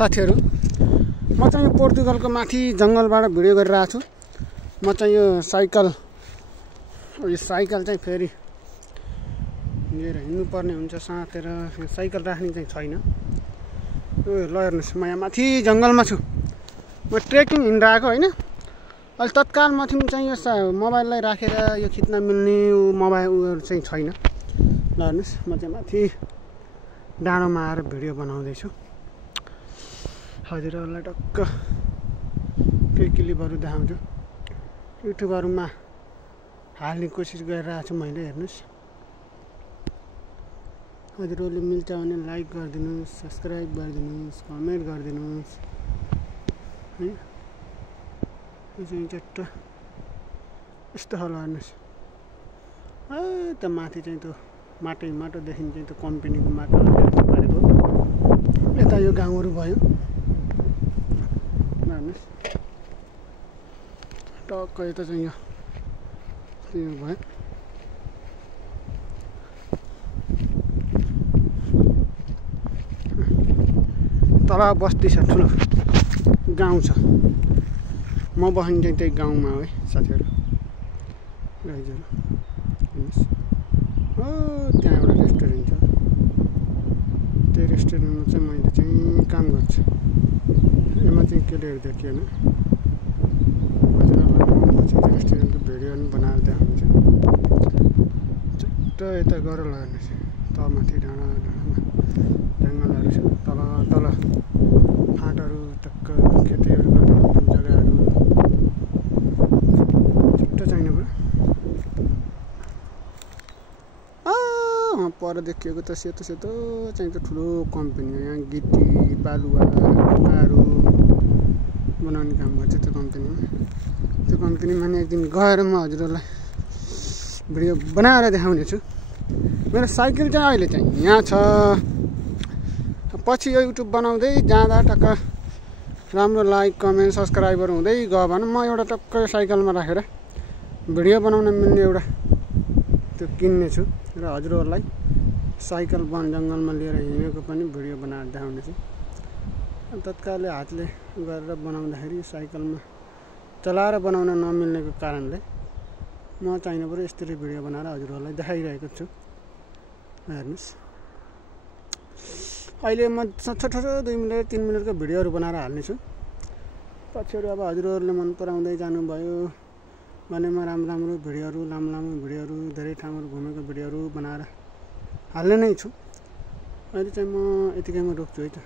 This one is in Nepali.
साथीहरु म चाहिँ यो पोर्तुगलको माथि जंगलबाट भिडियो गरिरहेको छु। म चाहिँ यो साइकल चाहिँ फेरि लिएर हिँड्नु पर्ने हुन्छ साथेर साइकल राख्ने चाहिँ छैन। यो ल हेर्नुस् म यहाँ माथि जंगलमा छु। म ट्रेकिङ हिँडिरहेको हैन। अहिले तत्काल माथि चाहिँ यो मोबाइललाई राखेर यो खिच्न मिल्ने मोबाइल चाहिँ छैन। ल हेर्नुस् म चाहिँ माथि डाँडोमा आएर भिडियो बनाउँदै छु। हजुरहरुलाई टक्क केही क्लिपहरु देखाउँछु। युट्युबहरुमा हाल्ने कोसिस गरिरहेको छु मैले। हेर्नुस् हजुरहरुले मिल्छ भने लाइक गरिदिनुस्, सब्स्क्राइब गरिदिनुस्, कमेन्ट गरिदिनुस् है। यो चाहिँ चट्ट यस्तो होला हेर्नुस्। त माथि चाहिँ त्यो माटो देखिन्छ त्यो कम्पनीको माटो पारेको। यता यो गाउँहरु भयो। हेर्नुस् टक्क यता चाहिँ यो भयो। तल बस्ती छ, ठुलो गाउँ छ। म बस्ने चाहिँ त्यही गाउँमा हो है साथीहरु। राइजहरु हेर्नुस् ओ त्यहाँ एउटा रेस्टुरेन्ट छ। त्यो रेस्टुरेन्टमा चाहिँ मैले चाहिँ काम गर्छु। यसमा चाहिँ केटीहरु देखिएन। हजुरहरुलाई रेस्टुरेन्टको भिडियो पनि बनाएर देखाउँछु। चट्ट यता गएर ल हेर्नुस् त माथि डाँडामा जंगलहरु छ। तल फाँटहरु टक्क खेतीहरु गर्ने जग्गाहरु चट्ट छैन भयो। पर देखिएको त सेतो चाहिँ त ठुलो कम्पनी हो। यहाँ गिटी बालुवा ढुङ्गाहरु बनाउने काम गर्छ त्यो कम्पनीमा। त्यो कम्पनीमा नि एकदिन गएर म हजुरहरुलाई भिडियो बनाएर देखाउने छु। मेरो साइकल चाहिँ अहिले चाहिँ यहाँ छ। पछि यो युट्युब बनाउँदै जाँदा टक्क राम्रो लाइक कमेन्ट सब्स्क्राइबर हुँदै गयो भने म एउटा टक्क साइकलमा राखेर भिडियो बनाउन मिल्ने एउटा त्यो किन्ने छु र हजुरहरुलाई साइकल वन जंगलमा लिएर हिँडेको पनि भिडियो बनाएर देखाउने छु। तत्कालले हातले गरेर बनाउँदाखेरि साइकलमा चलाएर बनाउन नमिल्नेको कारणले म चाहिने पऱ्यो यसरी भिडियो बनाएर हजुरहरुलाई देखाइरहेको छु। हेर्नुस् अहिले म छोटो 2 मिनेट 3 मिनेटको भिडियोहरु बनाएर हाल्ने छु। पछिहरु अब हजुरहरुले मन पराउँदै जानुभयो भने म राम्रो भिडियोहरु लामो भिडियोहरु धेरै ठाउँहरु घुमेको भिडियोहरु बनाएर हाल्ने नै छु। अहिले चाहिँ म यतिकैमा रोक्छु है त।